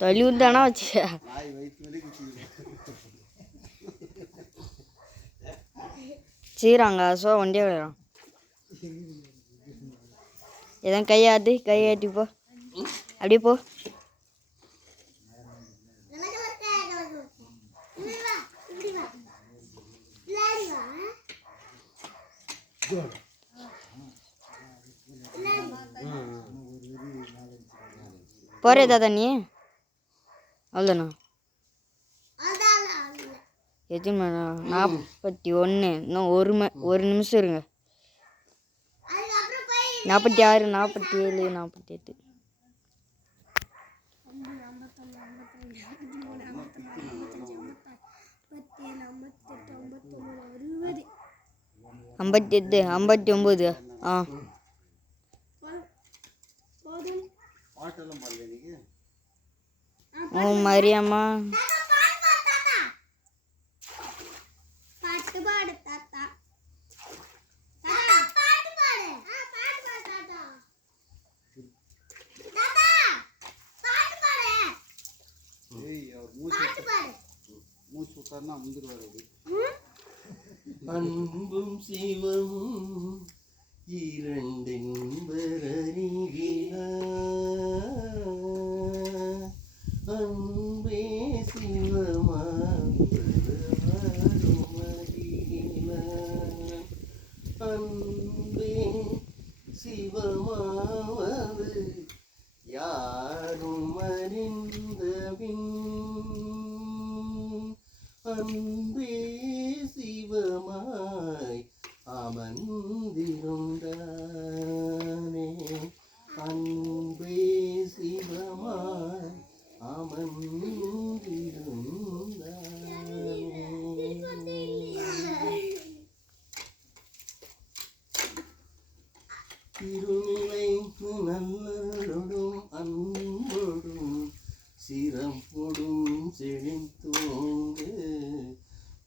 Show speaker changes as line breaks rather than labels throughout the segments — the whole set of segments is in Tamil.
தள்ளி விட்டானா வச்சு சீராங்க சோ வண்டியே விளையாடும் எதன் கையாட்டு கையாட்டி போ அப்படியே போ போறே தாத்தா நீ அவ்வளோண்ணா. எத்தனை மணி நேரம்? நாற்பத்தி ஒன்று இன்னும் ஒரு ம ஒரு நிமிஷம் இருங்க. நாற்பத்தி ஆறு நாற்பத்தி ஏழு நாற்பத்தி எட்டு ஐம்பத்தி எட்டு ஐம்பத்தி ஒம்பது ஆ. ஓ மரியாம்மா.
பாட்டு பாடு. தாத்தா தாத்தா பாட்டு பாடு ஆ பாட்டு பாடு தாத்தா தாத்தா பாட்டு பாடு
ஏய் அவர் மூச்சு
பாட்டு பாடு
மூச்சு விட்டாருன்னா முந்திருவார் அப்படி
அன்பும் சிவமும் இரண்டென்பரறிவிலா அன்பே சிவமாறுமறியிலா அன்பே சிவமாவது யாரும் அறிந்தபின் அன்பே சிவமாய் அமர்ந்திருந்தானே. அன்பே சிவமாய் அமர்ந்திருந்தானே. திருநிலைக்கு நல்லொடும் அன்பொடும் சிறப்பொடும் செழித்தோங்கு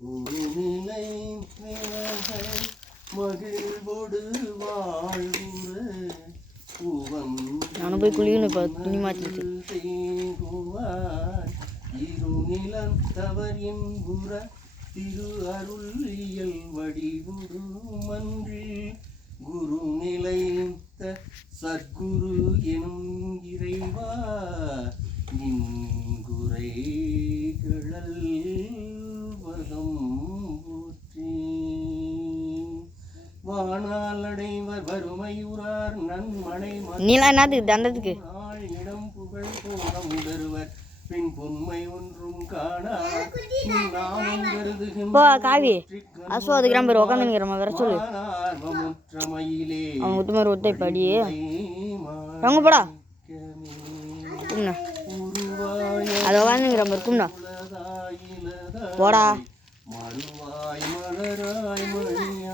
உருநிலை மகிழ்வொடு வாழ்வுற. புவம்
நானும் போய் குளிக்கணும் இப்போ துணி மாற்றிட்டு
இருநிலம் தவறின் புற திரு அருளியல் வடிவுடு மன்றில் குரு நிலைத்த சத்குரு எனும் இறைவா நின் குறைகளல் வகம் போற்றி. வானால் அடைவர் வறுமையுறார் நன்மனை
நீலாம் என்னத்துக்கு தண்டத்துக்கு
நாள் இடம் புகழ் போக முதருவர் பின் பொன்மை ஒன்றும் காணா. நானும் கருதுகின்ற
போ காவி. அசோ அதுக்கு சொல்லு. அவன் ஒத்து மாதிரி ஒத்தை படி. அது உக்காந்துங்கிற மாதிரி போடா.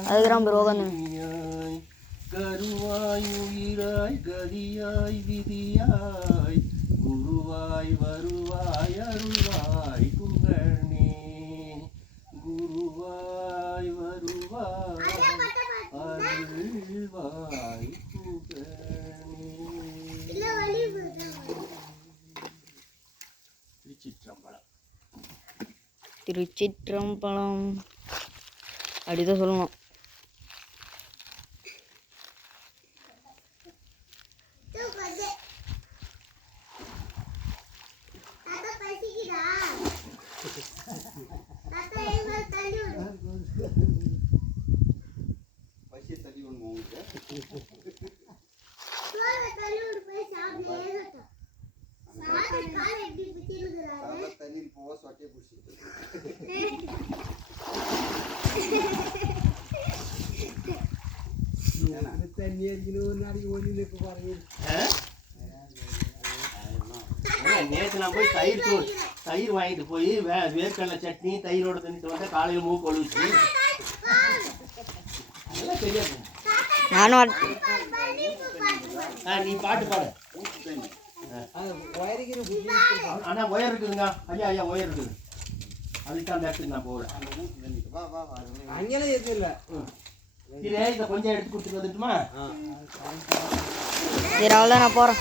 அதுக்கு
கருவாய் உயிராய் கதியாய் விதியாய். குருவாய் வருவாய் அருள்வாய் புகழனே குருவாய் வருவாய் அருள்வாய் புகழனே திருச்சிற்றம்பலம்.
திருச்சிற்றம்பலம். அப்படிதான் சொல்லணும்.
தாத்தா எங்க தள்ளி விடு
பசியை தள்ளி விடணும் உங்களுக்கு
சோறை தள்ளி விடு போய் சாப்பிடு ஏகட்டும் சாப்பிட்டு கால் எப்படி பிடிச்சிருக்கிறாரு
தலை தண்ணியில் போக சொட்டையை பிடிச்சிட்டு
நேற்று நான் போய் தயிர் தூள் தயிர் வாங்கிட்டு போய் வே வேர்க்கடலை சட்னி தயிரோட தின்னுட்டு வந்தேன் காலையில் மூக்கு ஒழுச்சு அதெல்லாம் தெரியாது
நானும்
ஆ, நீ பாட்டு பாடு. ஆனா ஒயர் இருக்குதுங்க. ஐயா ஐயா ஒயர் இருக்குது. அதுக்கு அந்த இடத்துக்கு நான் போகிறேன்
வா வா வா
அங்கெல்லாம் எதுவும் இல்லை
இதே இதை கொஞ்சம் எடுத்து கொடுத்துட்டு வந்துட்டுமா?
சரி அவ்வளோதான் நான் போகிறேன்